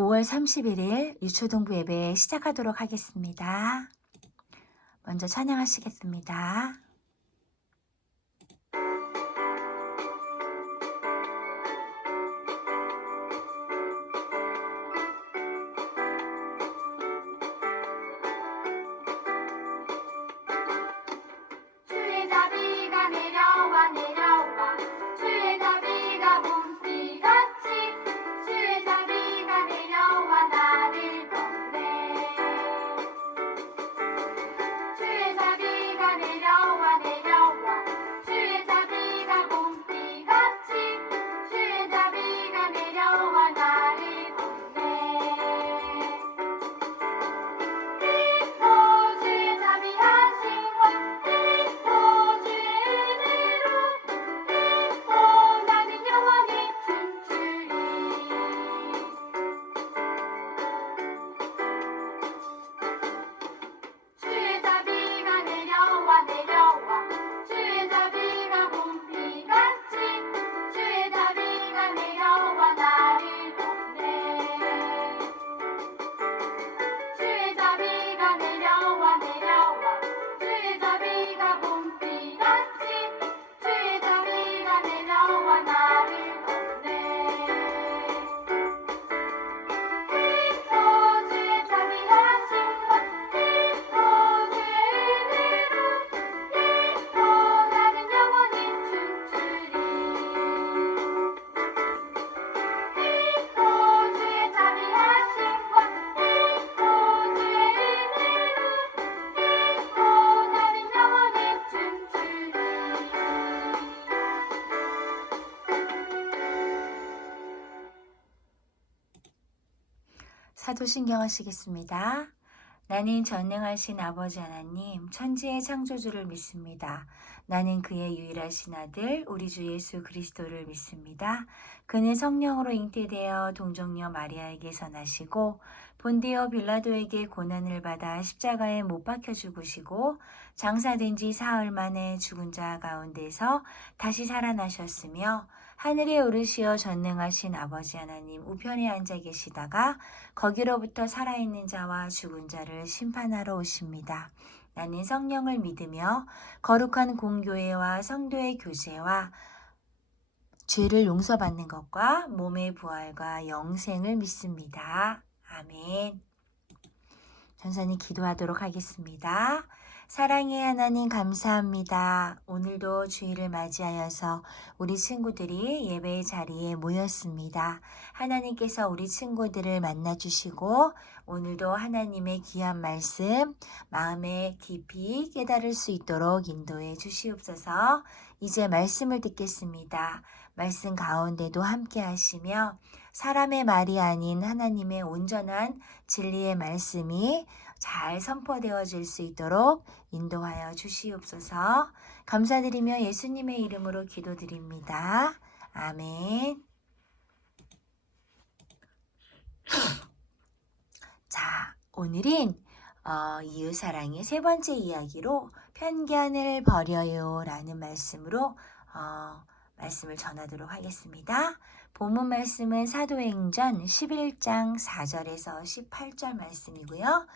5월 31일 유초동부 예배 시작하도록 하겠습니다. 먼저 찬양하시겠습니다. 주의 자비가 내려와 내려와 주의 자비가 봄비같이 주의 자비가 내려와 나를 건네 주의 자비가 내려와 내려와 주의 자비가 봄비같이 주의 자비가 내려와 나를 건네 깊고 주의 자비하신 것 깊고 주의 은혜로 깊고 나는 영원히 춤추리 주의 자비가 내려와 내려와 주의 자비가 봄비같이 주의 자비가 내려와 나를 건네 주의 자비가 내려와 내려와 주의 자비가 봄비같이 주의 자비가 내려와 나를 건네 깊고 주의 자비하신 것 깊고 주의 은혜로 깊고 나는 영원히 춤추리 깊고 주의 자비하신 것 깊고 주의 은혜로 깊고 나는 영원히 춤추리 사도신경 하시겠습니다. 나는 전능하신 아버지 하나님, 천지의 창조주를 믿습니다. 나는 그의 유일하신 아들, 우리 주 예수 그리스도를 믿습니다. 그는 성령으로 잉태되어 동정녀 마리아에게서 나시고 본디오 빌라도에게 고난을 받아 십자가에 못 박혀 죽으시고 장사된 지 사흘 만에 죽은 자 가운데서 다시 살아나셨으며 하늘에 오르시어 전능하신 아버지 하나님 우편에 앉아 계시다가 거기로부터 살아있는 자와 죽은 자를 심판하러 오십니다. 나는 성령을 믿으며 거룩한 공교회와 성도의 교제와 죄를 용서받는 것과 몸의 부활과 영생을 믿습니다. 아멘. 전사님 기도하도록 하겠습니다. 사랑의 하나님 감사합니다. 오늘도 주일을 맞이하여서 우리 친구들이 예배의 자리에 모였습니다. 하나님께서 우리 친구들을 만나주시고 오늘도 하나님의 귀한 말씀 마음에 깊이 깨달을 수 있도록 인도해 주시옵소서. 이제 말씀을 듣겠습니다. 말씀 가운데도 함께 하시며 사람의 말이 아닌 하나님의 온전한 진리의 말씀이 잘 선포되어질 수 있도록 인도하여 주시옵소서. 감사드리며 예수님의 이름으로 기도드립니다. 아멘. 자, 오늘은 이웃사랑의 세 번째 이야기로 편견을 버려요 라는 말씀으로 말씀을 전하도록 하겠습니다. 본문 말씀은 사도행전 11장 4절에서 18절 말씀이고요.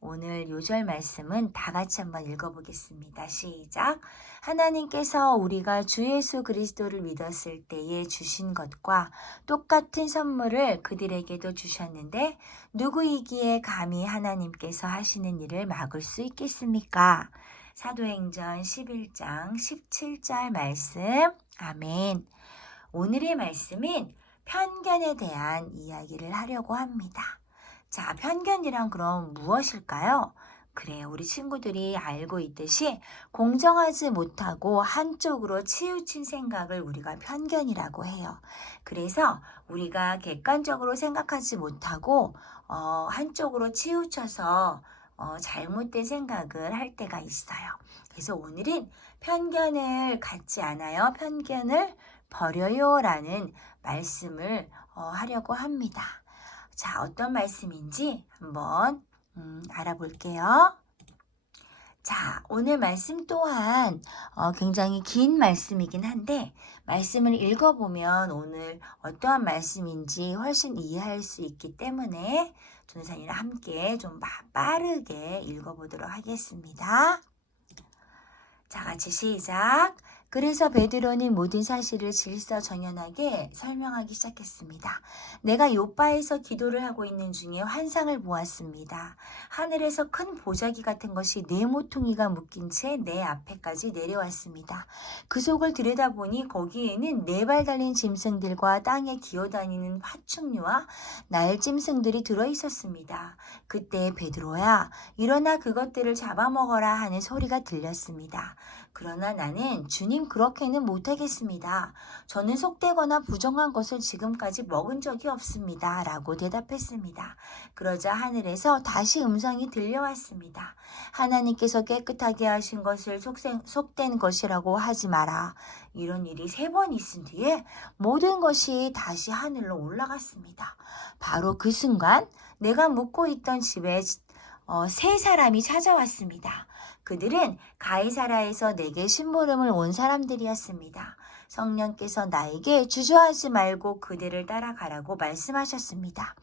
오늘 요절 말씀은 다 같이 한번 읽어보겠습니다. 시작. 하나님께서 우리가 주 예수 그리스도를 믿었을 때에 주신 것과 똑같은 선물을 그들에게도 주셨는데 누구이기에 감히 하나님께서 하시는 일을 막을 수 있겠습니까? 사도행전 11장 17절 말씀. 아멘. 오늘의 말씀은 편견에 대한 이야기를 하려고 합니다. 자, 편견이란 그럼 무엇일까요? 그래, 우리 친구들이 알고 있듯이 공정하지 못하고 한쪽으로 치우친 생각을 우리가 편견이라고 해요. 그래서 우리가 객관적으로 생각하지 못하고 한쪽으로 치우쳐서 잘못된 생각을 할 때가 있어요. 그래서 오늘은 편견을 갖지 않아요. 편견을 버려요 라는 말씀을 하려고 합니다. 자, 어떤 말씀인지 한번 알아볼게요. 자, 오늘 말씀 또한 굉장히 긴 말씀이긴 한데 말씀을 읽어보면 오늘 어떠한 말씀인지 훨씬 이해할 수 있기 때문에 전사님이랑 함께 좀 빠르게 읽어보도록 하겠습니다. 자, 같이 시작. 그래서 베드로는 모든 사실을 질서정연하게 설명하기 시작했습니다. 내가 요바에서 기도를 하고 있는 중에 환상을 보았습니다. 하늘에서 큰 보자기 같은 것이 네 모퉁이가 묶인 채 내 앞에까지 내려왔습니다. 그 속을 들여다보니 거기에는 네 발 달린 짐승들과 땅에 기어다니는 파충류와 날짐승들이 들어있었습니다. 그때 베드로야, 일어나 그것들을 잡아먹어라 하는 소리가 들렸습니다. 그러나 나는 주님 그렇게는 못하겠습니다. 저는 속되거나 부정한 것을 지금까지 먹은 적이 없습니다. 라고 대답했습니다. 그러자 하늘에서 다시 음성이 들려왔습니다. 하나님께서 깨끗하게 하신 것을 속된 것이라고 하지 마라. 이런 일이 3번 있은 뒤에 모든 것이 다시 하늘로 올라갔습니다. 바로 그 순간 내가 묵고 있던 집에 3사람이 찾아왔습니다. 그들은 가이사라에서 내게 심부름을 온 사람들이었습니다. 성령께서 나에게 주저하지 말고 그들을 따라가라고 말씀하셨습니다.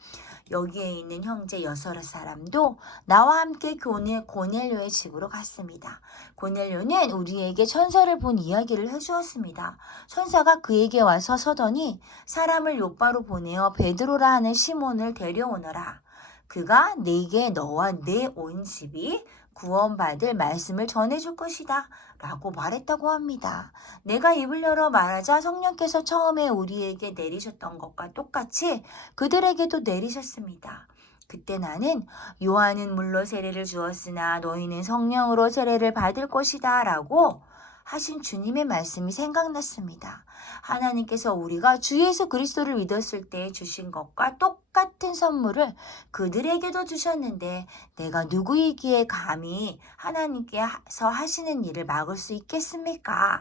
여기에 있는 형제 6사람도 나와 함께 고넬료의 집으로 갔습니다. 고넬료는 우리에게 천사를 본 이야기를 해주었습니다. 천사가 그에게 와서 서더니 사람을 요바로 보내어 베드로라 하는 시몬을 데려오너라. 그가 네게 너와 네 온 집이 구원받을 말씀을 전해줄 것이다 라고 말했다고 합니다. 내가 입을 열어 말하자 성령께서 처음에 우리에게 내리셨던 것과 똑같이 그들에게도 내리셨습니다. 그때 나는 요한은 물로 세례를 주었으나 너희는 성령으로 세례를 받을 것이다 라고 하신 주님의 말씀이 생각났습니다. 하나님께서 우리가 주 예수 그리스도를 믿었을 때 주신 것과 똑같은 선물을 그들에게도 주셨는데 내가 누구이기에 감히 하나님께서 하시는 일을 막을 수 있겠습니까?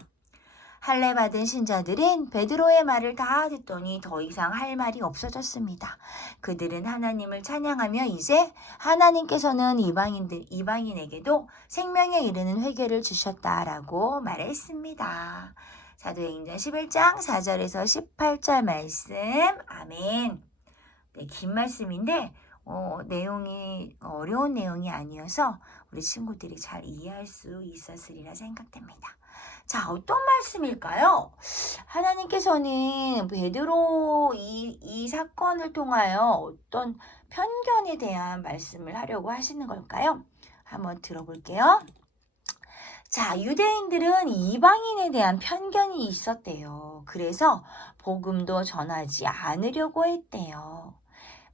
할례 받은 신자들은 베드로의 말을 다 듣더니 더 이상 할 말이 없어졌습니다. 그들은 하나님을 찬양하며 이제 하나님께서는 이방인에게도 생명에 이르는 회개를 주셨다라고 말했습니다. 사도행전 11장 4절에서 18절 말씀. 아멘. 네, 긴 말씀인데 내용이 어려운 내용이 아니어서 우리 친구들이 잘 이해할 수 있었으리라 생각됩니다. 자, 어떤 말씀일까요? 하나님께서는 베드로 이 사건을 통하여 어떤 편견에 대한 말씀을 하려고 하시는 걸까요? 한번 들어볼게요. 자, 유대인들은 이방인에 대한 편견이 있었대요. 그래서 복음도 전하지 않으려고 했대요.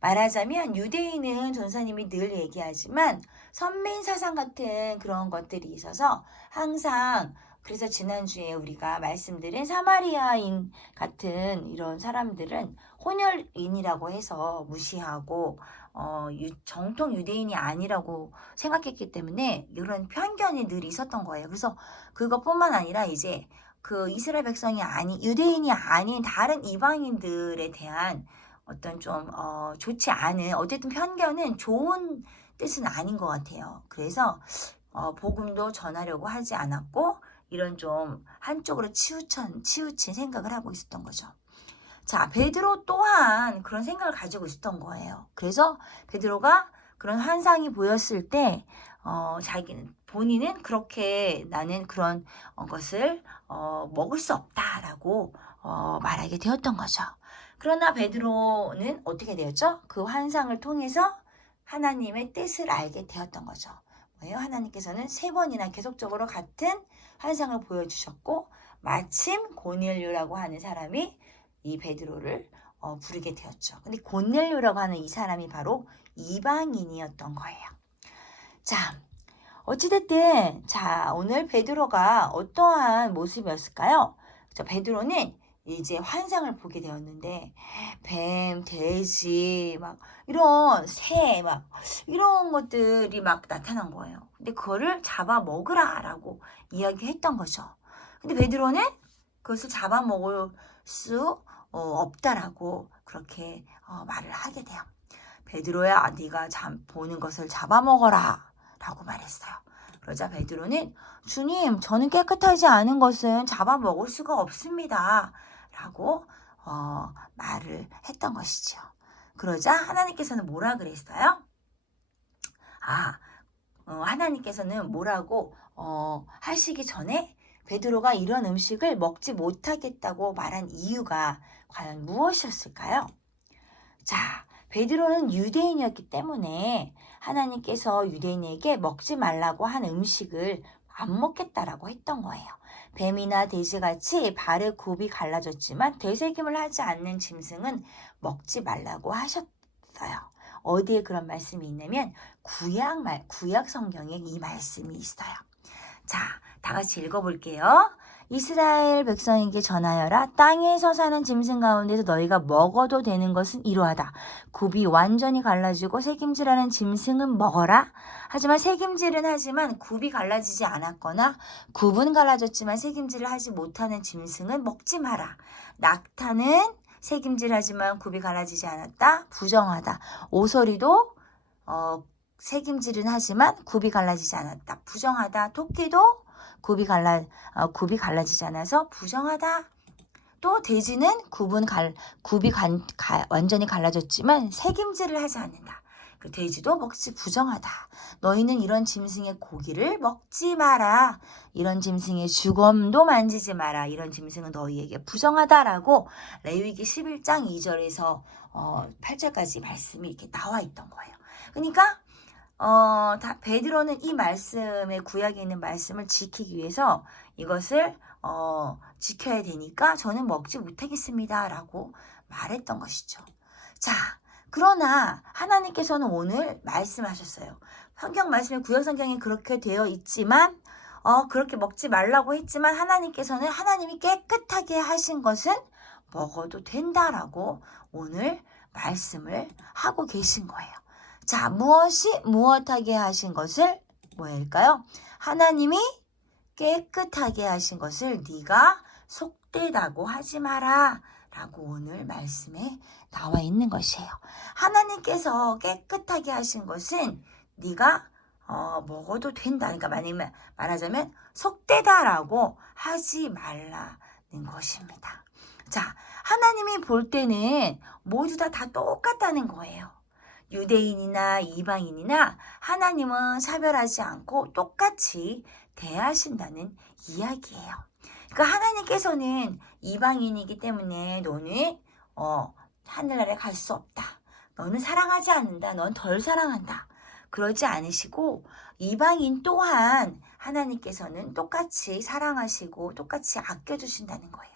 말하자면 유대인은 전사님이 늘 얘기하지만 선민사상 같은 그런 것들이 있어서 항상 그래서 지난주에 우리가 말씀드린 사마리아인 같은 이런 사람들은 혼혈인이라고 해서 무시하고 정통 유대인이 아니라고 생각했기 때문에 이런 편견이 늘 있었던 거예요. 그래서 그것뿐만 아니라 이제 그 이스라엘 백성이 아닌 유대인이 아닌 다른 이방인들에 대한 어떤 좀 좋지 않은 어쨌든 편견은 좋은 뜻은 아닌 것 같아요. 그래서 복음도 전하려고 하지 않았고 이런 좀 한쪽으로 치우친 생각을 하고 있었던 거죠. 자, 베드로 또한 그런 생각을 가지고 있었던 거예요. 그래서 베드로가 그런 환상이 보였을 때 본인은 그렇게 나는 그런 것을 먹을 수 없다라고 말하게 되었던 거죠. 그러나 베드로는 어떻게 되었죠? 그 환상을 통해서 하나님의 뜻을 알게 되었던 거죠. 뭐예요? 하나님께서는 3번이나 계속적으로 같은 환상을 보여주셨고 마침 고넬료라고 하는 사람이 이 베드로를 부르게 되었죠. 근데 고넬료라고 하는 이 사람이 바로 이방인이었던 거예요. 자, 어찌됐든 자, 오늘 베드로가 어떠한 모습이었을까요? 베드로는 이제 환상을 보게 되었는데 뱀, 돼지, 막 이런 새, 막 이런 것들이 막 나타난 거예요. 근데 그거를 잡아 먹으라라고 이야기했던 거죠. 근데 베드로는 그것을 잡아 먹을 수 없다라고 그렇게 말을 하게 돼요. 베드로야, 네가 보는 것을 잡아 먹어라 라고 말했어요. 그러자 베드로는 주님, 저는 깨끗하지 않은 것은 잡아먹을 수가 없습니다. 라고 말을 했던 것이죠. 그러자 하나님께서는 뭐라 그랬어요? 하나님께서는 뭐라고 하시기 전에 베드로가 이런 음식을 먹지 못하겠다고 말한 이유가 과연 무엇이었을까요? 자, 베드로는 유대인이었기 때문에 하나님께서 유대인에게 먹지 말라고 한 음식을 안 먹겠다라고 했던 거예요. 뱀이나 돼지같이 발의 굽이 갈라졌지만 되새김을 하지 않는 짐승은 먹지 말라고 하셨어요. 어디에 그런 말씀이 있냐면 구약 성경에 이 말씀이 있어요. 자, 다 같이 읽어볼게요. 이스라엘 백성에게 전하여라. 땅에서 사는 짐승 가운데서 너희가 먹어도 되는 것은 이러하다. 굽이 완전히 갈라지고 새김질하는 짐승은 먹어라. 하지만 새김질은 하지만 굽이 갈라지지 않았거나 굽은 갈라졌지만 새김질을 하지 못하는 짐승은 먹지 마라. 낙타는 새김질하지만 굽이 갈라지지 않았다. 부정하다. 오소리도 새김질은 하지만 굽이 갈라지지 않았다. 부정하다. 토끼도 굽이 갈라지지 않아서 부정하다. 또 돼지는 굽이 완전히 갈라졌지만 새김질을 하지 않는다. 그 돼지도 먹지 부정하다. 너희는 이런 짐승의 고기를 먹지 마라. 이런 짐승의 주검도 만지지 마라. 이런 짐승은 너희에게 부정하다라고 레위기 11장 2절에서 8절까지 말씀이 이렇게 나와 있던 거예요. 그러니까 베드로는 이 말씀에 구약에 있는 말씀을 지키기 위해서 이것을 지켜야 되니까 저는 먹지 못하겠습니다. 라고 말했던 것이죠. 자, 그러나 하나님께서는 오늘 말씀하셨어요. 성경 말씀에 구약 성경에 그렇게 되어 있지만 그렇게 먹지 말라고 했지만 하나님께서는 하나님이 깨끗하게 하신 것은 먹어도 된다라고 오늘 말씀을 하고 계신 거예요. 자, 무엇하게 하신 것을 뭐일까요? 하나님이 깨끗하게 하신 것을 네가 속되다고 하지 마라 라고 오늘 말씀에 나와 있는 것이에요. 하나님께서 깨끗하게 하신 것은 네가 먹어도 된다. 그러니까 말하자면 속되다라고 하지 말라는 것입니다. 자, 하나님이 볼 때는 모두 다 똑같다는 거예요. 유대인이나 이방인이나 하나님은 차별하지 않고 똑같이 대하신다는 이야기예요. 그러니까 하나님께서는 이방인이기 때문에 너는 하늘나라에 갈 수 없다. 너는 사랑하지 않는다. 넌 덜 사랑한다. 그러지 않으시고 이방인 또한 하나님께서는 똑같이 사랑하시고 똑같이 아껴주신다는 거예요.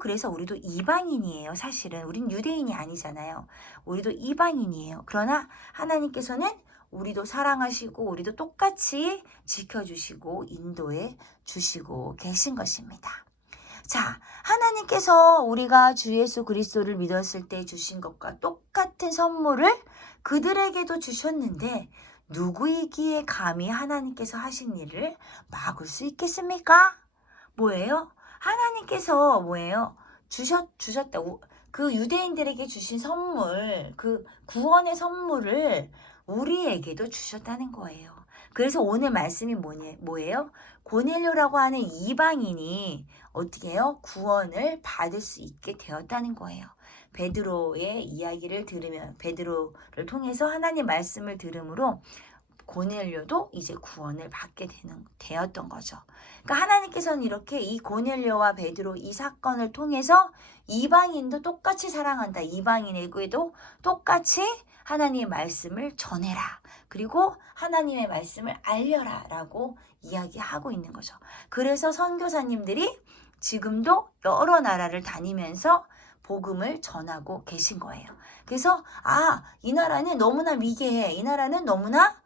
그래서 우리도 이방인이에요. 사실은 우린 유대인이 아니잖아요. 우리도 이방인이에요. 그러나 하나님께서는 우리도 사랑하시고 우리도 똑같이 지켜주시고 인도해 주시고 계신 것입니다. 자, 하나님께서 우리가 주 예수 그리스도를 믿었을 때 주신 것과 똑같은 선물을 그들에게도 주셨는데 누구이기에 감히 하나님께서 하신 일을 막을 수 있겠습니까? 뭐예요? 하나님께서 뭐예요? 주셨다. 그 유대인들에게 주신 선물, 그 구원의 선물을 우리에게도 주셨다는 거예요. 그래서 오늘 말씀이 뭐예요? 고넬료라고 하는 이방인이 어떻게 해요? 구원을 받을 수 있게 되었다는 거예요. 베드로의 이야기를 들으면 베드로를 통해서 하나님 말씀을 들음으로 고넬료도 이제 구원을 받게 되었던 거죠. 그러니까 하나님께서는 이렇게 이 고넬료와 베드로 이 사건을 통해서 이방인도 똑같이 사랑한다. 이방인에게도 똑같이 하나님의 말씀을 전해라. 그리고 하나님의 말씀을 알려라 라고 이야기하고 있는 거죠. 그래서 선교사님들이 지금도 여러 나라를 다니면서 복음을 전하고 계신 거예요. 그래서 이 나라는 너무나 미개해. 이 나라는 너무나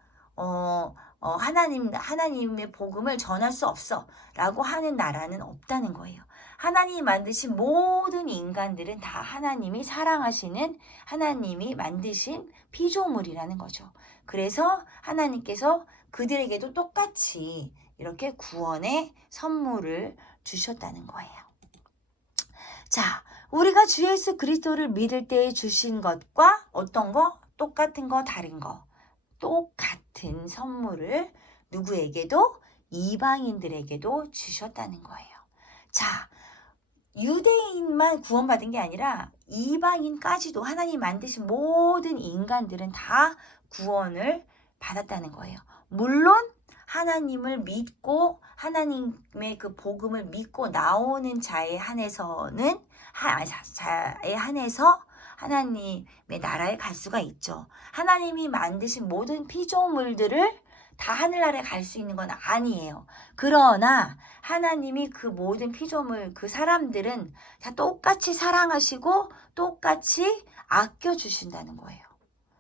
하나님의 복음을 전할 수 없어 라고 하는 나라는 없다는 거예요. 하나님이 만드신 모든 인간들은 다 하나님이 사랑하시는 하나님이 만드신 피조물이라는 거죠. 그래서 하나님께서 그들에게도 똑같이 이렇게 구원의 선물을 주셨다는 거예요. 자, 우리가 주 예수 그리스도를 믿을 때 주신 것과 어떤 거? 똑같은 거, 다른 거. 똑같은 선물을 누구에게도? 이방인들에게도 주셨다는 거예요. 자, 유대인만 구원받은 게 아니라 이방인까지도 하나님 만드신 모든 인간들은 다 구원을 받았다는 거예요. 물론 하나님을 믿고 하나님의 그 복음을 믿고 나오는 자에 한해서는 자에 한해서 하나님의 나라에 갈 수가 있죠. 하나님이 만드신 모든 피조물들을 다 하늘나라에 갈 수 있는 건 아니에요. 그러나 하나님이 그 모든 피조물, 그 사람들은 다 똑같이 사랑하시고 똑같이 아껴주신다는 거예요.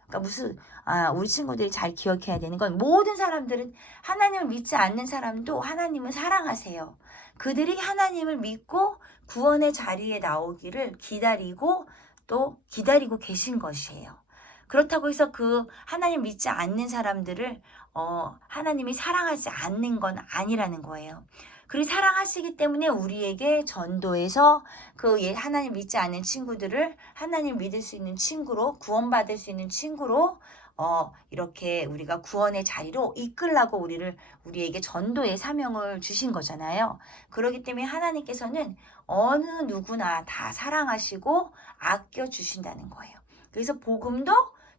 그러니까 우리 친구들이 잘 기억해야 되는 건 모든 사람들은 하나님을 믿지 않는 사람도 하나님을 사랑하세요. 그들이 하나님을 믿고 구원의 자리에 나오기를 기다리고 또 기다리고 계신 것이에요. 그렇다고 해서 그 하나님 믿지 않는 사람들을 하나님이 사랑하지 않는 건 아니라는 거예요. 그리고 사랑하시기 때문에 우리에게 전도해서 그 하나님 믿지 않는 친구들을 하나님 믿을 수 있는 친구로 구원받을 수 있는 친구로 이렇게 우리가 구원의 자리로 이끌라고 우리에게 전도의 사명을 주신 거잖아요. 그렇기 때문에 하나님께서는 어느 누구나 다 사랑하시고 아껴 주신다는 거예요. 그래서 복음도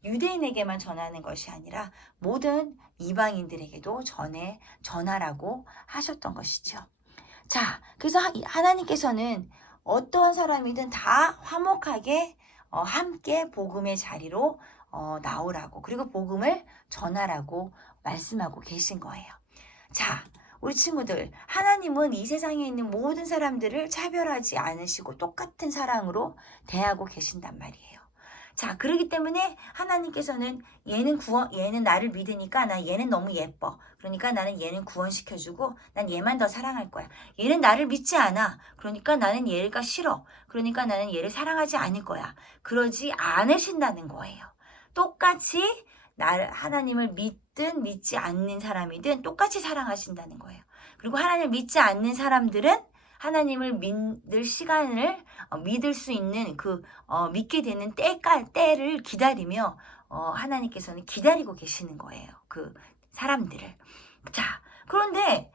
유대인에게만 전하는 것이 아니라 모든 이방인들에게도 전하라고 하셨던 것이죠. 자, 그래서 하나님께서는 어떠한 사람이든 다 화목하게 함께 복음의 자리로 나오라고, 그리고 복음을 전하라고 말씀하고 계신 거예요. 자, 우리 친구들, 하나님은 이 세상에 있는 모든 사람들을 차별하지 않으시고 똑같은 사랑으로 대하고 계신단 말이에요. 자, 그렇기 때문에 하나님께서는 얘는 나를 믿으니까 얘는 너무 예뻐. 그러니까 나는 얘는 구원시켜주고 난 얘만 더 사랑할 거야. 얘는 나를 믿지 않아. 그러니까 나는 얘가 싫어. 그러니까 나는 얘를 사랑하지 않을 거야. 그러지 않으신다는 거예요. 똑같이 하나님을 믿든 믿지 않는 사람이든 똑같이 사랑하신다는 거예요. 그리고 하나님을 믿지 않는 사람들은 하나님을 믿을 시간을 믿을 수 있는 믿게 되는 때를 기다리며 하나님께서는 기다리고 계시는 거예요. 그 사람들을. 자, 그런데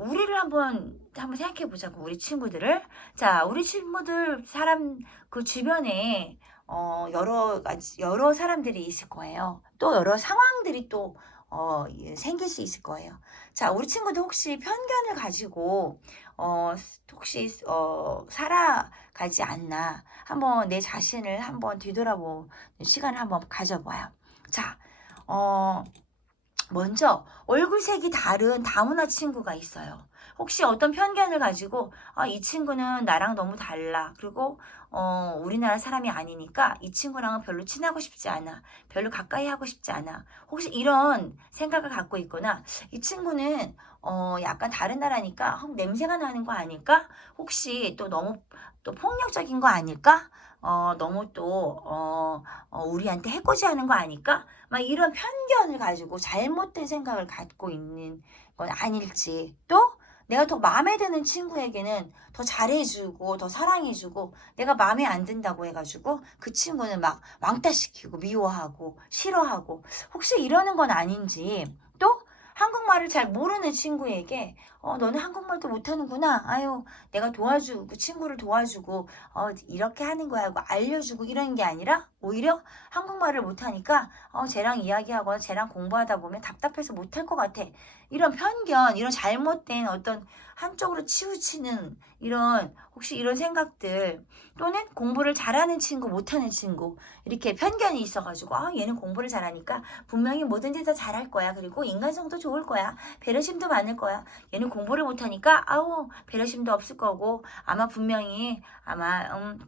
우리를 한번 생각해 보자고, 우리 친구들을. 자, 우리 친구들 그 주변에 여러 사람들이 있을 거예요. 또 여러 상황들이 또 생길 수 있을 거예요. 자, 우리 친구들 혹시 편견을 가지고 혹시 살아가지 않나, 한번 내 자신을 한번 뒤돌아보는 시간을 한번 가져봐요. 자, 먼저 얼굴색이 다른 다문화 친구가 있어요. 혹시 어떤 편견을 가지고 이 친구는 나랑 너무 달라, 그리고 우리나라 사람이 아니니까 이 친구랑은 별로 친하고 싶지 않아, 별로 가까이 하고 싶지 않아, 혹시 이런 생각을 갖고 있거나, 이 친구는 약간 다른 나라니까 냄새가 나는 거 아닐까, 혹시 또 너무 또 폭력적인 거 아닐까, 너무 또 우리한테 해코지하는 거 아닐까, 막 이런 편견을 가지고 잘못된 생각을 갖고 있는 건 아닐지, 또 내가 더 마음에 드는 친구에게는 더 잘해주고 더 사랑해주고, 내가 마음에 안 든다고 해가지고 그 친구는 막 왕따시키고 미워하고 싫어하고, 혹시 이러는 건 아닌지, 또 한국말을 잘 모르는 친구에게 너는 한국말도 못하는구나, 아유 내가 도와주고, 그 친구를 도와주고 이렇게 하는 거야 하고 알려주고, 이런 게 아니라 오히려 한국말을 못하니까 쟤랑 이야기하거나 쟤랑 공부하다 보면 답답해서 못할 것 같아, 이런 편견, 이런 잘못된 어떤 한쪽으로 치우치는 혹시 이런 생각들, 또는 공부를 잘하는 친구, 못하는 친구, 이렇게 편견이 있어가지고 얘는 공부를 잘하니까 분명히 뭐든지 다 잘할 거야, 그리고 인간성도 좋을 거야, 배려심도 많을 거야, 얘는 공부를 못하니까 배려심도 없을 거고 분명히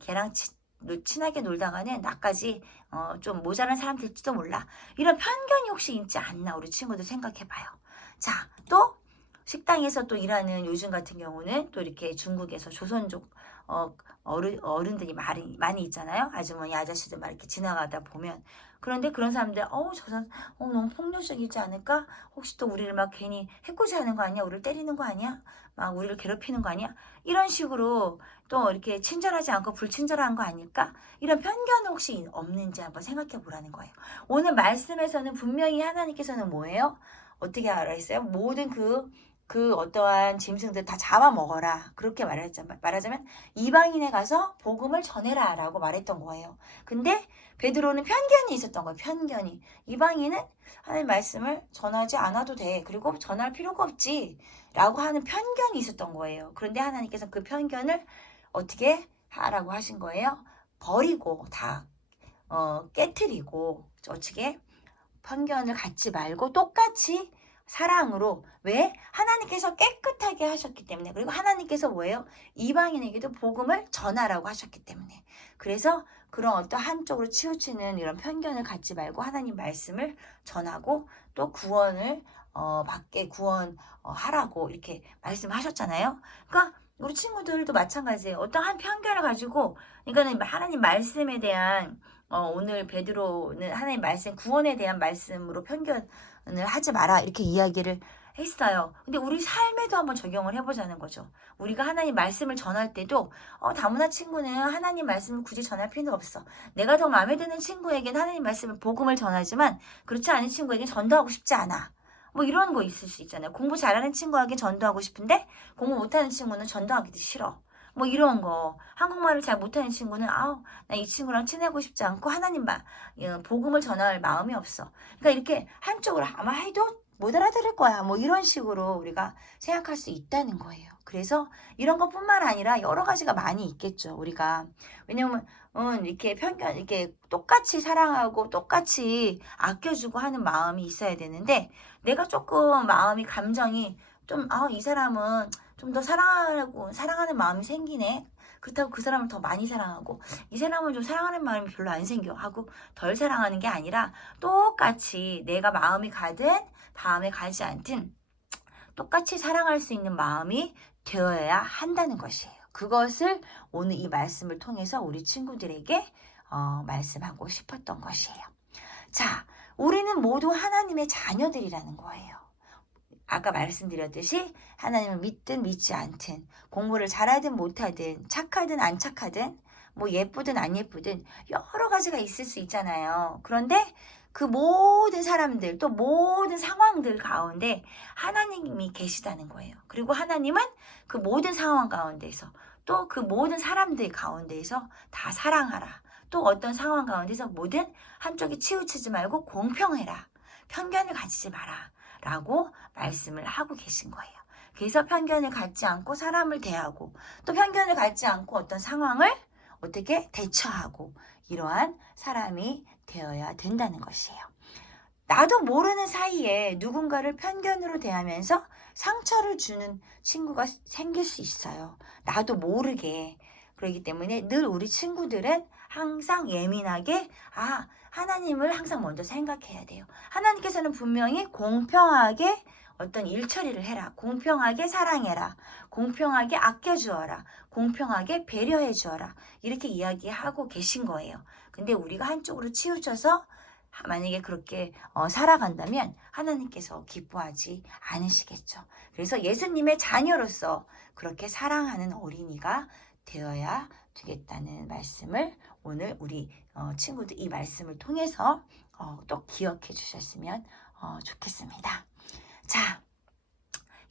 걔랑 친하게 놀다가는 나까지 좀 모자란 사람 될지도 몰라, 이런 편견이 혹시 있지 않나, 우리 친구들 생각해봐요. 자, 또 식당에서 또 일하는, 요즘 같은 경우는 또 이렇게 중국에서 조선족 어른들이 많이 있잖아요. 아주머니 아저씨들 막 이렇게 지나가다 보면. 그런데 그런 사람들 저 사람 너무 폭력적이지 않을까, 혹시 또 우리를 막 괜히 해코지하는 거 아니야, 우리를 때리는 거 아니야, 막 우리를 괴롭히는 거 아니야, 이런 식으로 또 이렇게 친절하지 않고 불친절한 거 아닐까, 이런 편견 혹시 없는지 한번 생각해 보라는 거예요. 오늘 말씀에서는 분명히 하나님께서는 뭐예요? 어떻게 하라 했어요? 모든 그 어떠한 짐승들 다 잡아먹어라. 그렇게 말하자면 이방인에 가서 복음을 전해라라고 말했던 거예요. 근데 베드로는 편견이 있었던 거예요. 편견이. 이방인은 하나님 말씀을 전하지 않아도 돼. 그리고 전할 필요가 없지. 라고 하는 편견이 있었던 거예요. 그런데 하나님께서 그 편견을 어떻게 하라고 하신 거예요? 버리고 다 깨트리고 어떻게 편견을 갖지 말고 똑같이 사랑으로 왜? 하나님께서 깨끗하게 하셨기 때문에 그리고 하나님께서 뭐예요? 이방인에게도 복음을 전하라고 하셨기 때문에 그래서 그런 어떤 한쪽으로 치우치는 이런 편견을 갖지 말고 하나님 말씀을 전하고 또 구원을 받게 하라고 이렇게 말씀하셨잖아요. 그러니까 우리 친구들도 마찬가지예요. 어떤 한 편견을 가지고 그러니까 하나님 말씀에 대한 오늘 베드로는 하나님 말씀 구원에 대한 말씀으로 편견을 하지 마라 이렇게 이야기를 했어요. 근데 우리 삶에도 한번 적용을 해보자는 거죠. 우리가 하나님 말씀을 전할 때도 다문화 친구는 하나님 말씀을 굳이 전할 필요는 없어. 내가 더 마음에 드는 친구에게는 하나님 말씀을 복음을 전하지만 그렇지 않은 친구에게는 전도하고 싶지 않아. 뭐 이런 거 있을 수 있잖아요. 공부 잘하는 친구에게 전도하고 싶은데 공부 못하는 친구는 전도하기도 싫어. 뭐 이런 거. 한국말을 잘 못하는 친구는 나 이 친구랑 친하고 싶지 않고 하나님 복음을 전할 마음이 없어. 그러니까 이렇게 한쪽으로 아마 해도 못 알아들을 거야. 뭐 이런 식으로 우리가 생각할 수 있다는 거예요. 그래서 이런 것뿐만 아니라 여러 가지가 많이 있겠죠. 우리가 왜냐면 이렇게 이렇게 똑같이 사랑하고 똑같이 아껴주고 하는 마음이 있어야 되는데 내가 조금 감정이 좀 이 사람은 좀 더 사랑하는 마음이 생기네. 그렇다고 그 사람을 더 많이 사랑하고 이 사람은 좀 사랑하는 마음이 별로 안 생겨 하고 덜 사랑하는 게 아니라 똑같이 내가 마음이 가지 않든 똑같이 사랑할 수 있는 마음이 되어야 한다는 것이에요. 그것을 오늘 이 말씀을 통해서 우리 친구들에게 말씀하고 싶었던 것이에요. 자, 우리는 모두 하나님의 자녀들이라는 거예요. 아까 말씀드렸듯이 하나님을 믿든 믿지 않든 공부를 잘하든 못하든 착하든 안 착하든 뭐 예쁘든 안 예쁘든 여러 가지가 있을 수 있잖아요. 그런데 그 모든 사람들 또 모든 상황들 가운데 하나님이 계시다는 거예요. 그리고 하나님은 그 모든 상황 가운데서 또 그 모든 사람들 가운데서 다 사랑하라. 또 어떤 상황 가운데서 모든 한쪽이 치우치지 말고 공평해라. 편견을 가지지 마라. 라고 말씀을 하고 계신 거예요. 그래서 편견을 갖지 않고 사람을 대하고 또 편견을 갖지 않고 어떤 상황을 어떻게 대처하고 이러한 사람이 되어야 된다는 것이에요. 나도 모르는 사이에 누군가를 편견으로 대하면서 상처를 주는 친구가 생길 수 있어요. 나도 모르게. 그렇기 때문에 늘 우리 친구들은 항상 예민하게 하나님을 항상 먼저 생각해야 돼요. 하나님께서는 분명히 공평하게 어떤 일 처리를 해라. 공평하게 사랑해라. 공평하게 아껴주어라. 공평하게 배려해 주어라. 이렇게 이야기하고 계신 거예요. 근데 우리가 한쪽으로 치우쳐서 만약에 그렇게 살아간다면 하나님께서 기뻐하지 않으시겠죠. 그래서 예수님의 자녀로서 그렇게 사랑하는 어린이가 되어야 되겠다는 말씀을 오늘 우리 친구들 이 말씀을 통해서 또 기억해 주셨으면 좋겠습니다. 자,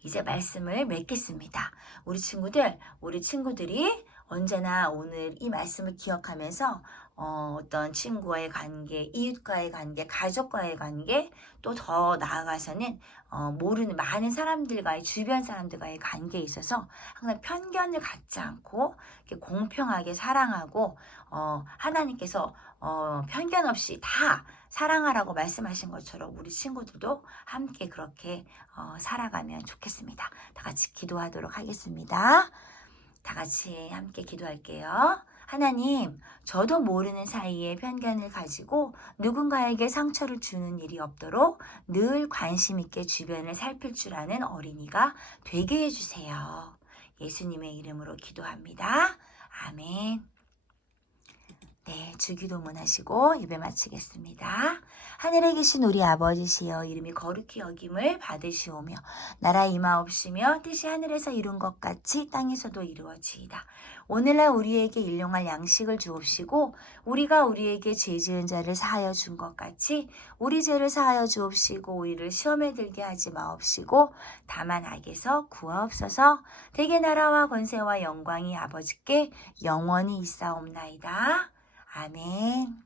이제 말씀을 맺겠습니다. 우리 친구들이 언제나 오늘 이 말씀을 기억하면서 어떤 친구와의 관계, 이웃과의 관계, 가족과의 관계, 또 더 나아가서는 모르는 많은 사람들과의 주변 사람들과의 관계에 있어서 항상 편견을 갖지 않고 이렇게 공평하게 사랑하고 하나님께서 편견 없이 다 사랑하라고 말씀하신 것처럼 우리 친구들도 함께 그렇게 살아가면 좋겠습니다. 다 같이 기도하도록 하겠습니다. 다 같이 함께 기도할게요. 하나님, 저도 모르는 사이에 편견을 가지고 누군가에게 상처를 주는 일이 없도록 늘 관심 있게 주변을 살필 줄 아는 어린이가 되게 해주세요. 예수님의 이름으로 기도합니다. 아멘. 네, 주기도문 하시고 예배 마치겠습니다. 하늘에 계신 우리 아버지시여 이름이 거룩히 여김을 받으시오며 나라 임하옵시며 뜻이 하늘에서 이룬 것 같이 땅에서도 이루어지이다. 오늘날 우리에게 일용할 양식을 주옵시고 우리가 우리에게 죄 지은 자를 사하여 준 것 같이 우리 죄를 사하여 주옵시고 우리를 시험에 들게 하지 마옵시고 다만 악에서 구하옵소서. 대개 나라와 권세와 영광이 아버지께 영원히 있사옵나이다. 아멘.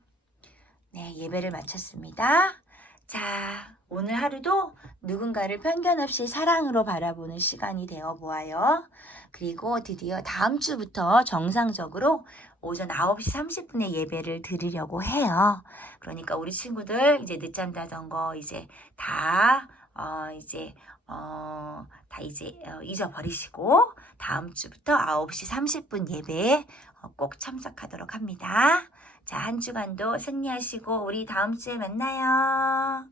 네, 예배를 마쳤습니다. 자, 오늘 하루도 누군가를 편견 없이 사랑으로 바라보는 시간이 되어 보아요. 그리고 드디어 다음 주부터 정상적으로 오전 9시 30분에 예배를 드리려고 해요. 그러니까 우리 친구들 이제 늦잠 자던 거 이제 다 잊어버리시고 다음 주부터 9시 30분 예배에 꼭 참석하도록 합니다. 자, 한 주간도 승리하시고 우리 다음 주에 만나요.